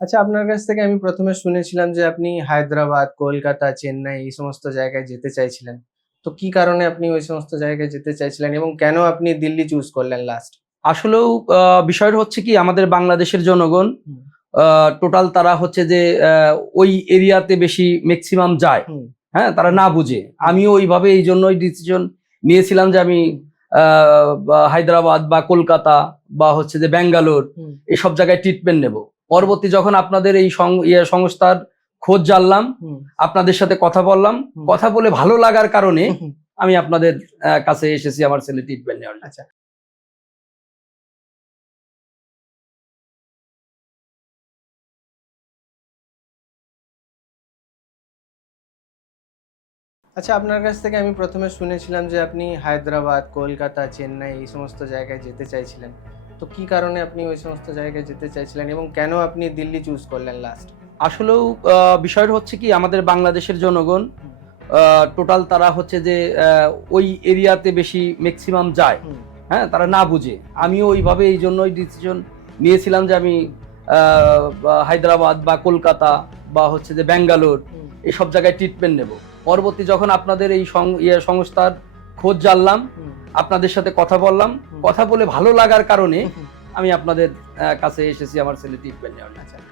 আচ্ছা, আপনার কাছ থেকে আমি ১ম এ শুনেছিলাম যে আপনি হায়দ্রাবাদ, কলকাতা, চেন্নাই এই সমস্ত জায়গায় যেতে চাইছিলেন। তো কি কারণে আপনি ওই সমস্ত জায়গায় যেতে চাইছিলেন এবং কেন আপনি দিল্লি চুজ করলেন লাস্ট? আসলেও বিষয়টা হচ্ছে কি, আমাদের বাংলাদেশের জনগণ হুম, টোটাল তারা হচ্ছে যে ওই এরিয়াতে বেশি ম্যাক্সিমাম যায়। হুম, হ্যাঁ? তারা হুম, না বুঝে। হুম, আমিও ওইভাবে এইজন্যই ডিসিশন নিয়েছিলাম যে আমি হুম, বা হায়দ্রাবাদ বা কলকাতা বা হচ্ছে যে ব্যাঙ্গালোর হুম, এসব জায়গায় ট্রিটমেন্ট নেব। হুম, পরবর্তী যখন আপনাদের এই সংস্থার খোঁজ জানলাম, হুম, আপনাদের সাথে কথা বললাম। হুম, কথা বলে ভালো লাগার কারণে হুম, হুম। আমি আপনাদের কাছে এসেছি আমার ছেলে ট্রিটমেন্ট নেওয়ার জন্য। আচ্ছা। আচ্ছা, আপনার কাছ থেকে আমি ১ম এ শুনেছিলাম যে আপনি হায়দ্রাবাদ, কলকাতা, চেন্নাই এই সমস্ত জায়গায় যেতে চাইছিলেন। তো কি কারণে আপনি ওই সমস্ত জায়গায় যেতে চাইছিলেন এবং কেন আপনি দিল্লি চুজ করলেন লাস্ট? আসলেও বিষয়টা হচ্ছে কি, আমাদের বাংলাদেশের জনগণ হুম, টোটাল তারা হচ্ছে যে ওই এরিয়াতে বেশি ম্যাক্সিমাম যায়। হুম, হ্যাঁ? তারা না বুঝে। আমিও ওইভাবে এইজন্যই ডিসিশন নিয়েছিলাম যে আমি হুম, বা হায়দ্রাবাদ বা কলকাতা বা হচ্ছে যে ব্যাঙ্গালোর হুম, এসব জায়গায় ট্রিটমেন্ট নেব। পরবর্তী যখন আপনাদের এই সংস্থার খোঁজ জানলাম, হুম, আপনাদের সাথে কথা বললাম। হুম, কথা বলে ভালো লাগার কারণে হুম, হুম। আমি আপনাদের কাছে এসেছি আমার ছেলে ট্রিটমেন্ট নেওয়ার জন্য। আচ্ছা।